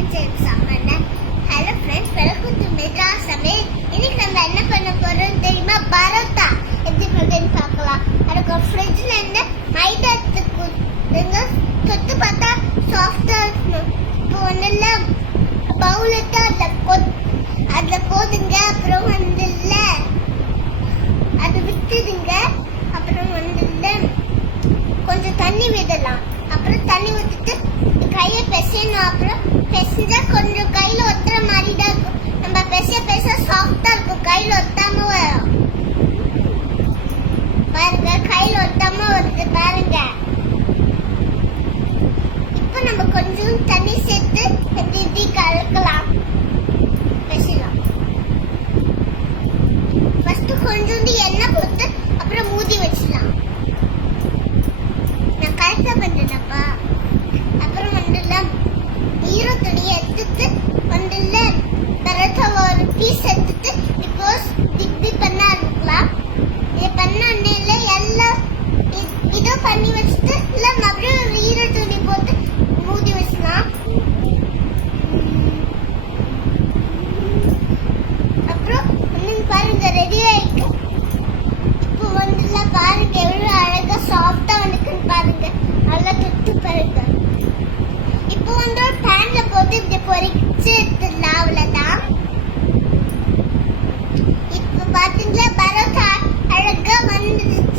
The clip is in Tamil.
ஃப்ரெண்ட்ஸ் எனக்கு ஹலோ ஃப்ரெண்ட்ஸ் வெல்கம் டு சமையல் இன்னைக்கு நம்ம என்ன பண்ண போறோம் தெரியுமா? பரோட்டா. எப்படி பண்ணுறதுன்னு பார்க்கலாம். அதுக்கு ஃப்ரிட்ஜில் இருந்து மைதா தொட்டு பார்த்தா சாஃப்டாக இருக்கணும். இப்போ அதில் கொ அதில் போதுங்க அப்புறம் வந்து இல்லை. அது விட்டுடுங்க. அப்புறம் வந்து இல்லை. கொஞ்சம் தண்ணி விடலாம். அப்புறம் தண்ணி விட்டுட்டு கையை பிசையணும். அப்புறம் கொஞ்சம் கையில ஒத்துற மாதிரி தான் இருக்கும். நம்ம பேச பேச சாஃப்டா இருக்கும். கையில ஒத்தாம வரும். பாருங்க கையில ஒத்தாம வருது பாருங்க. பண்ண உடனே எல்லாம் இ- பண்ணி வச்சுட்டு இல்ல Thank you.